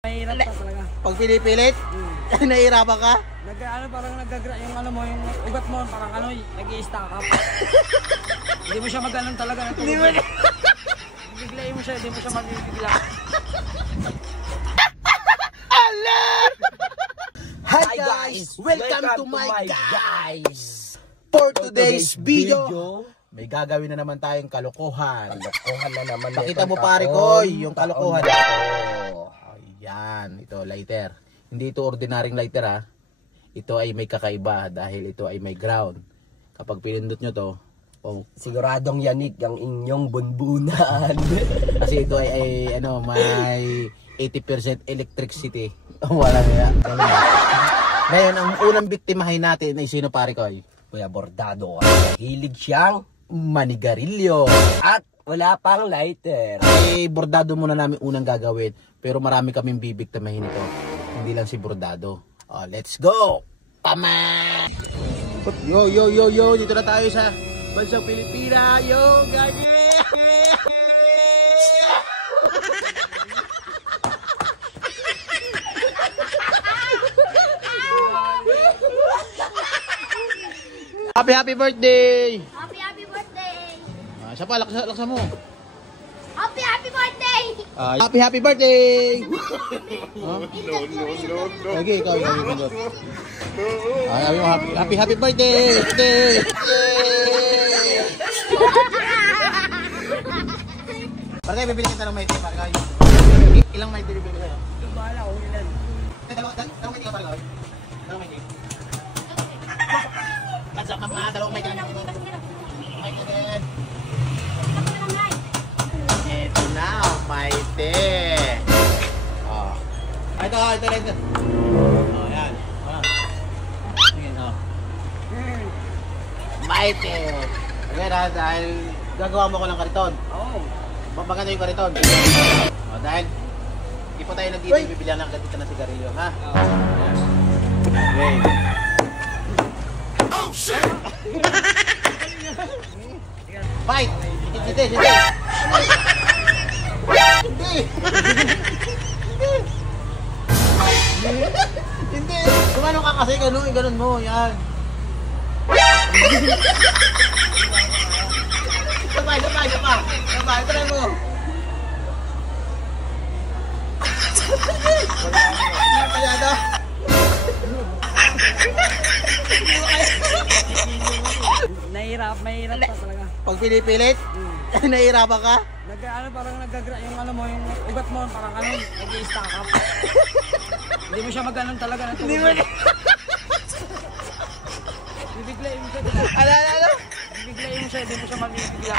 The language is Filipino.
Mahirap ka talaga. Pag pinipilit, nahihirapan ka? Parang yung ano mo, yung ugat mo, parang ano, nag-i-stack up. Hindi mo siya mag-anon talaga. Hindi mo biglayin mo siya, hindi mo siya mabibigla. Hi guys! Welcome to my guys! For today's video, may gagawin na naman tayong kalokohan. Kalokohan na naman. Pakita mo pare ko yung kalokohan. Ayan, ito lighter. Hindi ito ordinaryong lighter ha. Ito ay may kakaiba dahil ito ay may ground. Kapag pinindot nyo to, siguradong yanig ang inyong bunbunan. kasi ito ay ano, may 80% electricity. Wala nga. Ngayon, ang unang biktimahin natin ay sino pare ko? Kuya Bordado. Hilig siyang manigarilyo. at wala pang lighter. Bordado muna namin unang gagawin. Pero marami kaming bibiktimahin ito. Hindi lang si Bordado. Let's go! Tama! Yo! Dito na tayo sa bansang Pilipina. Yo! Gagi! Happy birthday! Happy birthday! Siya pa, laksa mo. Happy birthday! Happy birthday! Lagi, ikaw. Happy birthday! Parang bibili kita ng maiti, parang ilang maiti bibili kayo? Yung bahala kung ilan. Dalawang maiti ka parang kayo? Dalawang maiti? Dalawang maiti lang. Ito na, maiti. Ito. Yan. Sige, maiti. Again ha, dahil gagawa mo ko ng kariton. Maganda yung kariton. Dahil hindi po tayo nandito, ibibilihan lang ganito na sigarilyo, ha? Okay. Oh, shit! Fight! Hindi! Hindi! Kumano ka kasi, ganun mo, yan. Sabay, try mo. Masyado. Mahirap ka talaga. Pag pinipilit, nahihirapan ka? Parang yung ano mo, yung ugat mo, parang ano, nag-i-stack up. Hindi mo siya mag-anon talaga. Hindi mo bibiglayin mo siya. Ano? Bibiglayin mo siya, hindi mo siya mabibigla.